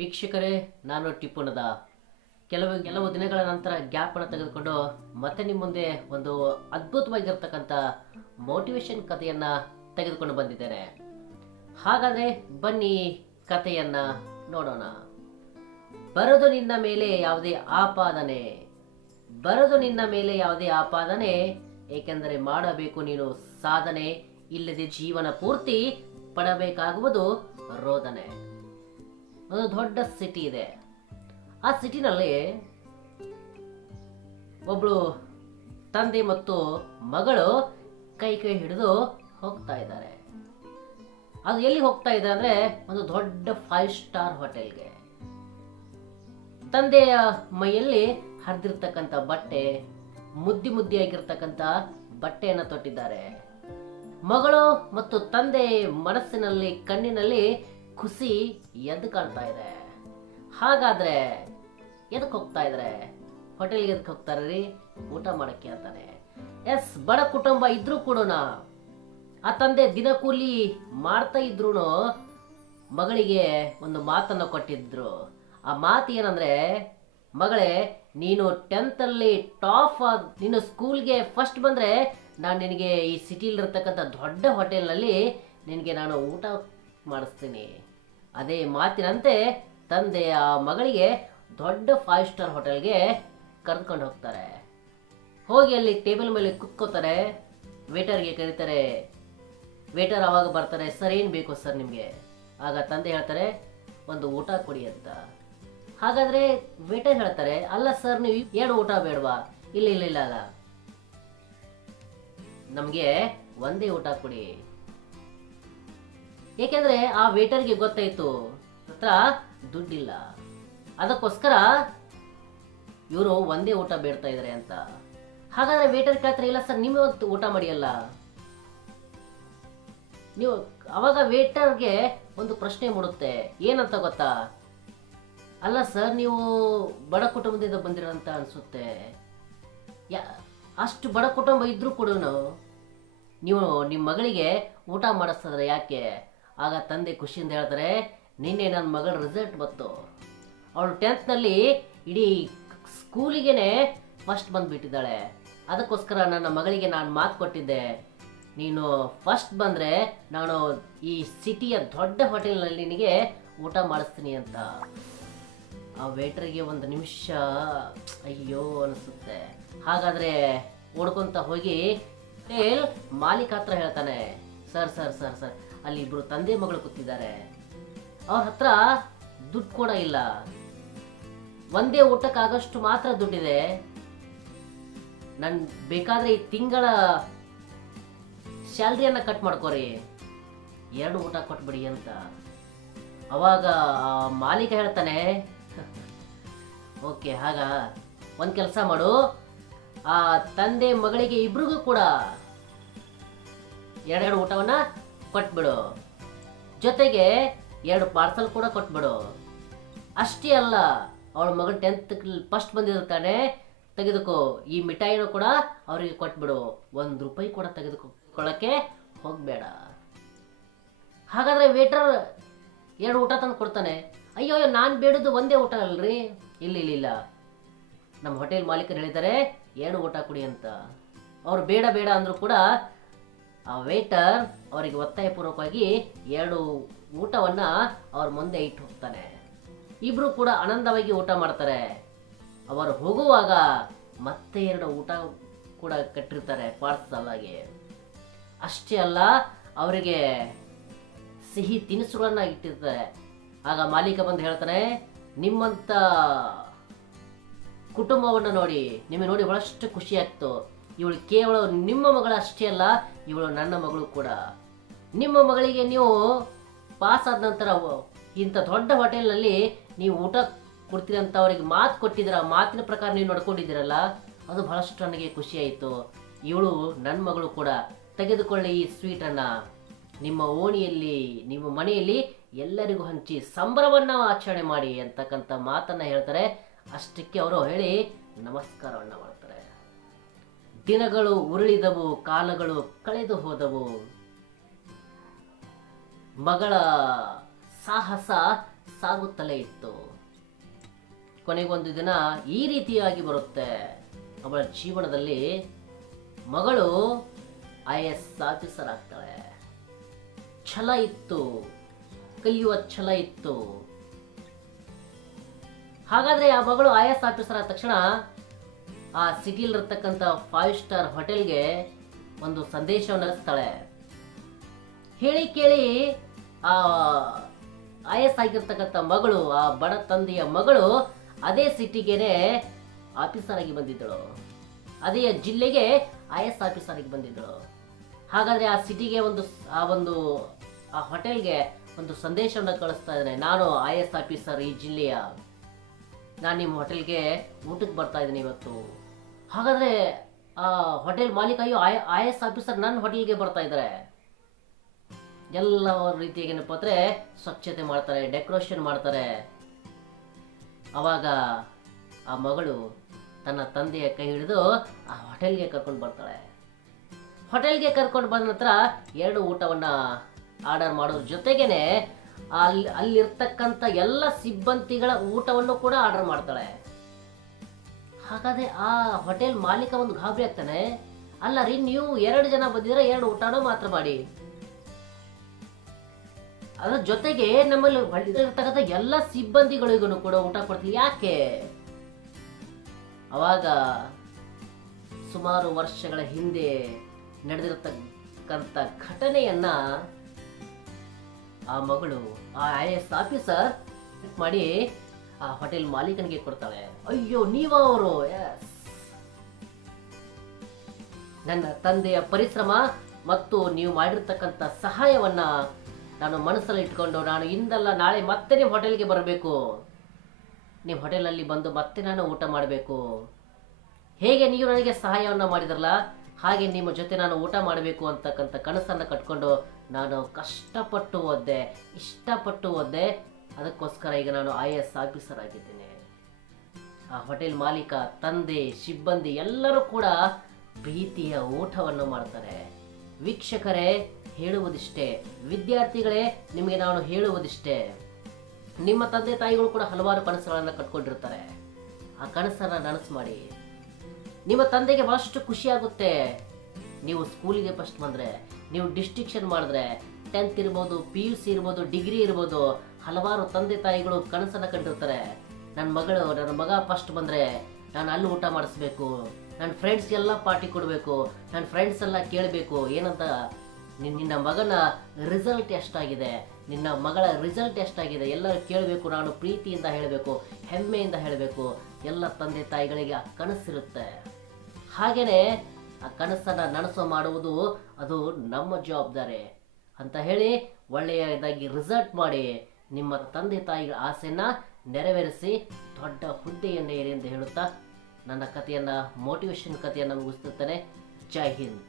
ವೀಕ್ಷಕರೇ, ನಾನು ಟಿಪ್ಪುನದ ಕೆಲವು ದಿನಗಳ ನಂತರ ಗ್ಯಾಪನ್ನು ತೆಗೆದುಕೊಂಡು ಮತ್ತೆ ನಿಮ್ಮ ಮುಂದೆ ಒಂದು ಅದ್ಭುತವಾಗಿರ್ತಕ್ಕಂಥ ಮೋಟಿವೇಶನ್ ಕಥೆಯನ್ನು ತೆಗೆದುಕೊಂಡು ಬಂದಿದ್ದೇನೆ. ಹಾಗಾದರೆ ಬನ್ನಿ ಕಥೆಯನ್ನು ನೋಡೋಣ. ಬರದು ನಿನ್ನ ಮೇಲೆ ಯಾವುದೇ ಆಪಾದನೆ, ಬರದು ನಿನ್ನ ಮೇಲೆ ಯಾವುದೇ ಆಪಾದನೆ, ಏಕೆಂದರೆ ಮಾಡಬೇಕು ನೀನು ಸಾಧನೆ, ಇಲ್ಲದೆ ಜೀವನ ಪೂರ್ತಿ ಪಡಬೇಕಾಗುವುದು ರೋದನೆ. ಒಂದು ದೊಡ್ಡ ಸಿಟಿ ಇದೆ. ಆ ಸಿಟಿನಲ್ಲಿ ಒಬ್ಳು ತಂದೆ ಮತ್ತು ಮಗಳು ಕೈ ಹಿಡಿದು ಹೋಗ್ತಾ ಇದ್ದಾರೆ. ಅದು ಎಲ್ಲಿ ಹೋಗ್ತಾ ಇದ್ದಾರೆ ಅಂದ್ರೆ ಒಂದು ದೊಡ್ಡ 5 ಸ್ಟಾರ್ ಹೋಟೆಲ್ಗೆ. ತಂದೆಯ ಮೈಯಲ್ಲಿ ಹರಿದಿರ್ತಕ್ಕಂಥ ಬಟ್ಟೆ, ಮುದ್ದಿಯಾಗಿರ್ತಕ್ಕಂಥ ಬಟ್ಟೆಯನ್ನು ತೊಟ್ಟಿದ್ದಾರೆ. ಮಗಳು ಮತ್ತು ತಂದೆ ಮನಸ್ಸಿನಲ್ಲಿ, ಕಣ್ಣಿನಲ್ಲಿ ಖುಷಿ ಎದ್ದು ಕಾಣ್ತಾ ಇದೆ. ಹಾಗಾದ್ರೆ ಎದಕ್ಕೆ ಹೋಗ್ತಾ ಇದ್ದಾರೆ? ಹೋಟೆಲ್ಗೆ ಎದಕ್ಕೆ ಹೋಗ್ತಾರೆ ರೀ? ಊಟ ಮಾಡಕ್ಕೆ ಅಂತಾನೆ. ಎಸ್, ಬಡ ಕುಟುಂಬ ಇದ್ರೂ ಕೂಡ ಆ ತಂದೆ ದಿನ ಕೂಲಿ ಮಾಡ್ತಾ ಇದ್ರು ಮಗಳಿಗೆ ಒಂದು ಮಾತನ್ನ ಕೊಟ್ಟಿದ್ರು. ಆ ಮಾತು ಏನಂದ್ರೆ, ಮಗಳೇ, ನೀನು 10th ಅಲ್ಲಿ ಟಾಪ್, ನೀನು ಸ್ಕೂಲ್ಗೆ ಫಸ್ಟ್ ಬಂದ್ರೆ ನಾನು ನಿನಗೆ ಈ ಸಿಟಿಲಿರ್ತಕ್ಕಂಥ ದೊಡ್ಡ ಹೋಟೆಲ್ನಲ್ಲಿ ನಿನಗೆ ನಾನು ಊಟ ಮಾಡಿಸ್ತೀನಿ. ಅದೇ ಮಾತಿನಂತೆ ತಂದೆ ಆ ಮಗಳಿಗೆ ದೊಡ್ಡ 5 ಸ್ಟಾರ್ ಹೋಟೆಲ್ಗೆ ಕರೆದುಕೊಂಡು ಹೋಗ್ತಾರೆ. ಹೋಗಿ ಅಲ್ಲಿ ಟೇಬಲ್ ಮೇಲೆ ಕುತ್ಕೋತಾರೆ. ವೇಟರ್ಗೆ ಕರೀತಾರೆ. ವೇಟರ್ ಅವಾಗ ಬರ್ತಾರೆ. ಸರ್, ಏನು ಬೇಕು ಸರ್ ನಿಮಗೆ? ಆಗ ತಂದೆ ಹೇಳ್ತಾರೆ, ಒಂದು ಊಟ ಕೊಡಿ ಅಂತ. ಹಾಗಾದ್ರೆ ವೇಟರ್ ಹೇಳ್ತಾರೆ, ಅಲ್ಲ ಸರ್, ನೀವು 2 ಊಟ ಬೇಡವಾ? ಇಲ್ಲ, ನಮಗೆ ಒಂದೇ ಊಟ ಕೊಡಿ. ಏಕೆಂದ್ರೆ ಆ ವೇಟರ್ಗೆ ಗೊತ್ತಾಯ್ತು ಹತ್ರ ದುಡ್ಡಿಲ್ಲ, ಅದಕ್ಕೋಸ್ಕರ ಇವರು ಒಂದೇ ಊಟ ಬೇಡ್ತಾ ಇದಾರೆ ಅಂತ. ಹಾಗಾದ್ರೆ ವೇಟರ್ ಕೇಳ್ತಾರೆ, ಇಲ್ಲ ಸರ್, ನಿಮಗೆ ಒಂದು ಊಟ ಮಾಡಿಯಲ್ಲ ನೀವು. ಅವಾಗ ವೇಟರ್ಗೆ ಒಂದು ಪ್ರಶ್ನೆ ಮೂಡುತ್ತೆ, ಏನಂತ ಗೊತ್ತಾ? ಅಲ್ಲ ಸರ್, ನೀವು ಬಡ ಕುಟುಂಬದಿಂದ ಬಂದಿರೋಂತ ಅನ್ಸುತ್ತೆ. ಅಷ್ಟು ಬಡ ಕುಟುಂಬ ಇದ್ರೂ ಕೂಡ ನೀವು ನಿಮ್ಮ ಮಗಳಿಗೆ ಊಟ ಮಾಡಿಸ್ತದ್ರೆ ಯಾಕೆ? ಆಗ ತಂದೆ ಖುಷಿಯಿಂದ ಹೇಳ್ತಾರೆ, ನಿನ್ನೆ ನನ್ನ ಮಗಳ ರಿಸಲ್ಟ್ ಬಂತು. ಅವಳು 10th ನಲ್ಲಿ ಇಡೀ ಸ್ಕೂಲಿಗೆನೆ ಫಸ್ಟ್ ಬಂದ್ಬಿಟ್ಟಿದ್ದಾಳೆ. ಅದಕ್ಕೋಸ್ಕರ ನನ್ನ ಮಗಳಿಗೆ ನಾನು ಮಾತು ಕೊಟ್ಟಿದ್ದೆ, ನೀನು ಫಸ್ಟ್ ಬಂದ್ರೆ ನಾನು ಈ ಸಿಟಿಯ ದೊಡ್ಡ ಹೋಟೆಲ್ನಲ್ಲಿ ನಿನಗೆ ಊಟ ಮಾಡಿಸ್ತೀನಿ ಅಂತ. ಆ ವೇಟರ್ಗೆ ಒಂದು ನಿಮಿಷ ಅಯ್ಯೋ ಅನಿಸುತ್ತೆ. ಹಾಗಾದ್ರೆ ಓಡ್ಕೊಂತ ಹೋಗಿ ಮಾಲೀಕ ಹತ್ರ ಹೇಳ್ತಾನೆ, ಸರ್ ಸರ್ ಸರ್ ಸರ್ ಅಲ್ಲಿ ಇಬ್ರು ತಂದೆ ಮಗಳು ಕೂತಿದ್ದಾರೆ, ಅವ್ರ ಹತ್ರ ದುಡ್ಡು ಕೂಡ ಇಲ್ಲ, ಒಂದೇ ಊಟಕ್ಕಾಗಷ್ಟು ಮಾತ್ರ ದುಡ್ಡಿದೆ, ನನ್ ಬೇಕಾದ್ರೆ ಈ ತಿಂಗಳ ಸ್ಯಾಲ್ರಿಯನ್ನ ಕಟ್ ಮಾಡ್ಕೋರಿ, 2 ಊಟ ಕೊಟ್ಬಿಡಿ ಅಂತ. ಅವಾಗ ಮಾಲೀಕ ಹೇಳ್ತಾನೆ, ಓಕೆ, ಆಗ ಒಂದ್ ಕೆಲಸ ಮಾಡು, ಆ ತಂದೆ ಮಗಳಿಗೆ ಇಬ್ರಿಗೂ ಕೂಡ 2 ಊಟವನ್ನ ಕೊಟ್ಬಿಡು, ಜೊತೆಗೆ 2 ಪಾರ್ಸಲ್ ಕೂಡ ಕೊಟ್ಬಿಡು. ಅಷ್ಟೇ ಅಲ್ಲ, ಅವಳ ಮಗಳು 10th ಫಸ್ಟ್ ಬಂದಿರ್ತಾನೆ, ತೆಗೆದುಕೋ, ಈ ಮಿಠಾಯಿನೂ ಕೂಡ ಅವರಿಗೆ ಕೊಟ್ಬಿಡು, 1 ರೂಪಾಯಿ ಕೂಡ ತೆಗೆದುಕೊಳ್ಳಕ್ಕೆ ಹೋಗ್ಬೇಡ. ಹಾಗಾದ್ರೆ ವೇಟರ್ 2 ಊಟ ತಂದು ಕೊಡ್ತಾನೆ. ಅಯ್ಯೋ, ನಾನು ಬೇಡುದು ಒಂದೇ ಊಟ ಅಲ್ರಿ. ಇಲ್ಲ, ನಮ್ಮ ಹೋಟೆಲ್ ಮಾಲೀಕರು ಹೇಳಿದ್ದಾರೆ 2 ಊಟ ಕೊಡಿ ಅಂತ. ಅವ್ರು ಬೇಡ ಅಂದ್ರು ಕೂಡ ಆ ವೇಟರ್ ಅವರಿಗೆ ಒತ್ತಾಯಪೂರ್ವಕವಾಗಿ 2 ಊಟವನ್ನ ಅವ್ರ ಮುಂದೆ ಇಟ್ಟು ಹೋಗ್ತಾನೆ. ಇಬ್ರು ಕೂಡ ಆನಂದವಾಗಿ ಊಟ ಮಾಡ್ತಾರೆ. ಅವರು ಹೋಗುವಾಗ ಮತ್ತೆ 2 ಊಟ ಕೂಡ ಕಟ್ಟಿರ್ತಾರೆ ಪಾರ್ಸಲ್ ಆಗಿ. ಅಷ್ಟೇ ಅಲ್ಲ, ಅವರಿಗೆ ಸಿಹಿ ತಿನಿಸುಗಳನ್ನ ಇಟ್ಟಿರ್ತಾರೆ. ಆಗ ಮಾಲೀಕ ಬಂದು ಹೇಳ್ತಾನೆ, ನಿಮ್ಮಂತ ಕುಟುಂಬವನ್ನು ನೋಡಿ, ನಿಮಗೆ ನೋಡಿ ಬಹಳಷ್ಟು ಖುಷಿ ಆಗ್ತು. ಇವಳು ಕೇವಲ ನಿಮ್ಮ ಮಗಳು ಅಷ್ಟೇ ಅಲ್ಲ, ಇವಳು ನನ್ನ ಮಗಳು ಕೂಡ. ನಿಮ್ಮ ಮಗಳಿಗೆ ನೀವು ಪಾಸ್ ಆದ ನಂತರ ಇಂಥ ದೊಡ್ಡ ಹೋಟೆಲ್ನಲ್ಲಿ ನೀವು ಊಟ ಕೊಡ್ತೀರ ಅಂತ ಅವ್ರಿಗೆ ಮಾತು ಕೊಟ್ಟಿದ್ದೀರ, ಮಾತಿನ ಪ್ರಕಾರ ನೀವು ನಡ್ಕೊಂಡಿದ್ದೀರಲ್ಲ, ಅದು ಬಹಳಷ್ಟು ನನಗೆ ಖುಷಿ ಆಯಿತು. ಇವಳು ನನ್ನ ಮಗಳು ಕೂಡ. ತೆಗೆದುಕೊಳ್ಳಿ ಈ ಸ್ವೀಟನ್ನ, ನಿಮ್ಮ ಓಣಿಯಲ್ಲಿ, ನಿಮ್ಮ ಮನೆಯಲ್ಲಿ ಎಲ್ಲರಿಗೂ ಹಂಚಿ ಸಂಭ್ರಮವನ್ನ ಆಚರಣೆ ಮಾಡಿ ಅಂತಕ್ಕಂಥ ಮಾತನ್ನ ಹೇಳ್ತಾರೆ. ಅಷ್ಟಕ್ಕೆ ಅವರು ಹೇಳಿ ನಮಸ್ಕಾರವನ್ನ ಮಾಡ್ತಾರೆ. ದಿನಗಳು ಉರುಳಿದವು, ಕಾಲಗಳು ಕಳೆದು ಹೋದವು. ಮಗಳ ಸಾಹಸ ಸಾಗುತ್ತಲೇ ಇತ್ತು. ಕೊನೆಗೊಂದು ದಿನ ಈ ರೀತಿಯಾಗಿ ಬರುತ್ತೆ. ಅವಳ ಜೀವನದಲ್ಲಿ ಮಗಳು IAS ಆಫೀಸರ್ ಆಗ್ತಾಳೆ. ಛಲ ಇತ್ತು, ಕಲಿಯುವ ಛಲ ಇತ್ತು. ಹಾಗಾದ್ರೆ ಆ ಮಗಳು IAS ಆಫೀಸರ್ ಆದ ತಕ್ಷಣ ಆ ಸಿಟಿಲಿರ್ತಕ್ಕಂಥ 5 ಸ್ಟಾರ್ ಹೋಟೆಲ್ಗೆ ಒಂದು ಸಂದೇಶವನ್ನು ಹರಿಸ್ತಾಳೆ. ಹೇಳಿ ಕೇಳಿ ಆ IAS ಆಗಿರ್ತಕ್ಕಂಥ ಮಗಳು, ಆ ಬಡ ತಂದೆಯ ಮಗಳು ಅದೇ ಸಿಟಿಗೆನೆ ಆಫೀಸರ್ ಆಗಿ ಬಂದಿದ್ದಳು. ಅದೇ ಜಿಲ್ಲೆಗೆ IAS ಆಫೀಸರ್ ಆಗಿ ಬಂದಿದ್ದಳು. ಹಾಗಾದ್ರೆ ಆ ಸಿಟಿಗೆ ಆ ಹೋಟೆಲ್ಗೆ ಒಂದು ಸಂದೇಶವನ್ನು ಕಳಿಸ್ತಾ ಇದ್ದಾನೆ. ನಾನು IAS ಆಫೀಸರ್ ಈ ಜಿಲ್ಲೆಯ, ನಾನು ನಿಮ್ಮ ಹೋಟೆಲ್ಗೆ ಊಟಕ್ಕೆ ಬರ್ತಾ ಇದ್ದೀನಿ ಇವತ್ತು. ಹಾಗಾದ್ರೆ ಆ ಹೋಟೆಲ್ ಮಾಲೀಕ, ಅಯ್ಯೋ IAS ಆಫೀಸರ್ ನನ್ನ ಹೋಟೆಲ್ಗೆ ಬರ್ತಾ ಇದ್ದಾರೆ. ಎಲ್ಲ ರೀತಿಯಾಗಿ ಏನಪ್ಪ ಅಂದ್ರೆ ಸ್ವಚ್ಛತೆ ಮಾಡ್ತಾರೆ, ಡೆಕೋರೇಷನ್ ಮಾಡ್ತಾರೆ. ಅವಾಗ ಆ ಮಗಳು ತನ್ನ ತಂದೆಯ ಕೈ ಹಿಡಿದು ಆ ಹೋಟೆಲ್ಗೆ ಕರ್ಕೊಂಡು ಬರ್ತಾಳೆ. ಹೋಟೆಲ್ಗೆ ಕರ್ಕೊಂಡು ಬಂದ ನಂತರ 2 ಊಟವನ್ನ ಆರ್ಡರ್ ಮಾಡೋದ್ರ ಜೊತೆಗೇನೆ ಅಲ್ಲಿರ್ತಕ್ಕಂಥ ಎಲ್ಲ ಸಿಬ್ಬಂದಿಗಳ ಊಟವನ್ನು ಕೂಡ ಆರ್ಡರ್ ಮಾಡ್ತಾಳೆ. ಹಾಗಾದ್ರೆ ಆ ಹೋಟೆಲ್ ಮಾಲೀಕ ಒಂದು ಗಾಬರಿ ಆಗ್ತಾನೆ. ಅಲ್ಲ ರೀ, ನೀವು 2 ಜನ ಬಂದಿದ್ರೆ 2 ಊಟನೂ ಮಾತ್ರ ಮಾಡಿ, ಅದ್ರ ಜೊತೆಗೆ ನಮ್ಮಲ್ಲಿ ಇರ್ತಕ್ಕಂಥ ಎಲ್ಲ ಸಿಬ್ಬಂದಿಗಳಿಗೂ ಕೂಡ ಊಟ ಕೊಡ್ತೀವಿ, ಯಾಕೆ? ಅವಾಗ ಸುಮಾರು ವರ್ಷಗಳ ಹಿಂದೆ ನಡೆದಿರತಕ್ಕಂಥ ಘಟನೆಯನ್ನ ಆ ಮಗಳು, ಆ IAS ಆಫೀಸರ್ ಮಾಡಿ ಆ ಹೋಟೆಲ್ ಮಾಲೀಕನಿಗೆ ಕೊಡ್ತಾಳೆ. ಅಯ್ಯೋ, ನೀವರು? ನನ್ನ ತಂದೆಯ ಪರಿಶ್ರಮ ಮತ್ತು ನೀವು ಮಾಡಿರ್ತಕ್ಕಂಥ ಸಹಾಯವನ್ನ ನಾನು ಮನಸ್ಸಲ್ಲಿ ಇಟ್ಕೊಂಡು ನಾನು ಇಂದಲ್ಲ ನಾಳೆ ಮತ್ತೆ ನಿಮ್ಮ ಹೋಟೆಲ್ಗೆ ಬರಬೇಕು, ನಿಮ್ಮ ಹೋಟೆಲಲ್ಲಿ ಬಂದು ಮತ್ತೆ ನಾನು ಊಟ ಮಾಡಬೇಕು. ಹೇಗೆ ನೀವು ನನಗೆ ಸಹಾಯವನ್ನು ಮಾಡಿದ್ರಲ್ಲ, ಹಾಗೆ ನಿಮ್ಮ ಜೊತೆ ನಾನು ಊಟ ಮಾಡಬೇಕು ಅಂತಕ್ಕಂಥ ಕನಸನ್ನು ಕಟ್ಕೊಂಡು ನಾನು ಕಷ್ಟಪಟ್ಟು ಓದ್ದೆ, ಇಷ್ಟಪಟ್ಟು ಓದ್ದೆ. ಅದಕ್ಕೋಸ್ಕರ ಈಗ ನಾನು IAS ಆಫೀಸರ್ ಆಗಿದ್ದೇನೆ. ಆ ಹೋಟೆಲ್ ಮಾಲೀಕ, ತಂದೆ, ಸಿಬ್ಬಂದಿ ಎಲ್ಲರೂ ಕೂಡ ಪ್ರೀತಿಯ ಊಟವನ್ನು ಮಾಡ್ತಾರೆ. ವೀಕ್ಷಕರೇ, ಹೇಳುವುದಿಷ್ಟೇ, ವಿದ್ಯಾರ್ಥಿಗಳೇ, ನಿಮಗೆ ನಾನು ಹೇಳುವುದಿಷ್ಟೇ. ನಿಮ್ಮ ತಂದೆ ತಾಯಿಗಳು ಕೂಡ ಹಲವಾರು ಕನಸುಗಳನ್ನು ಕಟ್ಕೊಂಡಿರ್ತಾರೆ. ಆ ಕನಸನ್ನು ನನಸು ಮಾಡಿ. ನಿಮ್ಮ ತಂದೆಗೆ ಬಹಳಷ್ಟು ಖುಷಿ ಆಗುತ್ತೆ ನೀವು ಸ್ಕೂಲಿಗೆ ಫಸ್ಟ್ ಬಂದರೆ, ನೀವು ಡಿಸ್ಟಿಂಕ್ಷನ್ ಮಾಡಿದ್ರೆ, 10th ಇರ್ಬೋದು, PUC ಇರ್ಬೋದು, ಡಿಗ್ರಿ ಇರ್ಬೋದು, ಹಲವಾರು ತಂದೆ ತಾಯಿಗಳು ಕನಸನ್ನು ಕಂಡಿರ್ತಾರೆ. ನನ್ನ ಮಗ ಫಸ್ಟ್ ಬಂದರೆ ನಾನು ಅಲ್ಲಿ ಊಟ ಮಾಡಿಸ್ಬೇಕು, ನನ್ನ ಫ್ರೆಂಡ್ಸ್ ಎಲ್ಲ ಪಾರ್ಟಿ ಕೊಡಬೇಕು, ನನ್ನ ಫ್ರೆಂಡ್ಸ್ ಎಲ್ಲ ಕೇಳಬೇಕು ಏನಂತ, ನಿನ್ನ ಮಗನ ರಿಸಲ್ಟ್ ಎಷ್ಟಾಗಿದೆ, ನಿನ್ನ ಮಗಳ ರಿಸಲ್ಟ್ ಎಷ್ಟಾಗಿದೆ ಎಲ್ಲರೂ ಕೇಳಬೇಕು, ನಾನು ಪ್ರೀತಿಯಿಂದ ಹೇಳಬೇಕು, ಹೆಮ್ಮೆಯಿಂದ ಹೇಳಬೇಕು. ಎಲ್ಲ ತಂದೆ ತಾಯಿಗಳಿಗೆ ಆ ಕನಸಿರುತ್ತೆ. ಹಾಗೆಯೇ ಆ ಕನಸನ್ನು ನನಸು ಮಾಡುವುದು ಅದು ನಮ್ಮ ಜವಾಬ್ದಾರಿ ಅಂತ ಹೇಳಿ ಒಳ್ಳೆಯದಾಗಿ ರಿಸಲ್ಟ್ ಮಾಡಿ ನಿಮ್ಮ ತಂದೆ ತಾಯಿಗಳ ಆಸೆಯನ್ನು ನೆರವೇರಿಸಿ ದೊಡ್ಡ ಹುದ್ದೆಯನ್ನು ಏರಿ ಎಂದು ಹೇಳುತ್ತಾ ನನ್ನ ಕಥೆಯನ್ನು, ಮೋಟಿವೇಶನ್ ಕಥೆಯನ್ನು ಮುಗಿಸುತ್ತೇನೆ. ಜೈ ಹಿಂದ್.